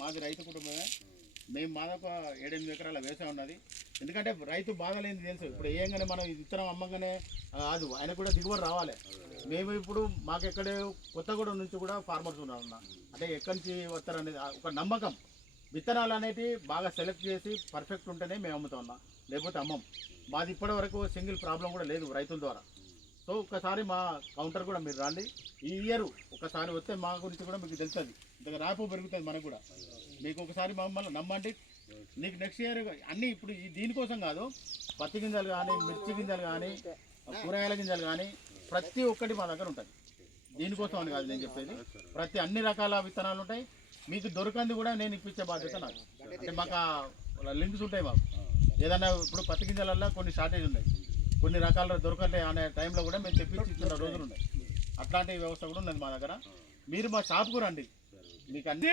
మాది రైతు కుటుంబమే. మేము మాదొక 7-8 ఎకరాల వ్యవసాయం ఉన్నది. ఎందుకంటే రైతు బాధలేని తెలుసు. ఇప్పుడు ఏంగానే మనం విత్తనం అమ్మంగానే అది ఆయన కూడా దిగుబడి రావాలి. మేము ఇప్పుడు మాకు ఎక్కడే కొత్తగూడెం నుంచి కూడా ఫార్మర్స్ ఉన్నారన్న, అంటే ఎక్కడి నుంచి వస్తారనేది ఒక నమ్మకం. విత్తనాలు అనేవి బాగా సెలెక్ట్ చేసి పర్ఫెక్ట్ ఉంటేనే మేము అమ్ముతా ఉన్నాం, లేకపోతే అమ్మం. మాది ఇప్పటి వరకు సింగిల్ ప్రాబ్లం కూడా లేదు రైతుల ద్వారా. సో ఒక్కసారి మా కౌంటర్ కూడా మీరు రండి, ఈ ఇయర్ ఒకసారి వస్తే మా గురించి కూడా మీకు తెలుస్తుంది, ఇంతగా ర్యాపో పెరుగుతుంది మనకు కూడా. మీకు ఒకసారి మమ్మల్ని నమ్మండి, నీకు నెక్స్ట్ ఇయర్ అన్నీ ఇప్పుడు దీనికోసం కాదు, పత్తి గింజలు కానీ, మిర్చి గింజలు కానీ, కూరగాయల గింజలు కానీ ప్రతి ఒక్కటి మా దగ్గర ఉంటుంది. దీనికోసం అని కాదు నేను చెప్పేది, ప్రతి అన్ని రకాల విత్తనాలు ఉంటాయి. మీకు దొరకంది కూడా నేను ఇప్పించే బాధ్యత నాకు. అంటే మాకు లింక్స్ ఉంటాయి మాకు. ఏదన్నా ఇప్పుడు పత్తి గింజలల్లో కొన్ని షార్టేజ్ ఉన్నాయి, కొన్ని రకాల దొరకలే అనే టైంలో కూడా మేము తెప్పించి ఇచ్చిన రోజులు ఉన్నాయి. అట్లాంటి వ్యవస్థ కూడా ఉన్నది మా దగ్గర. మీరు మా షాప్కు రండి, మీకు అన్ని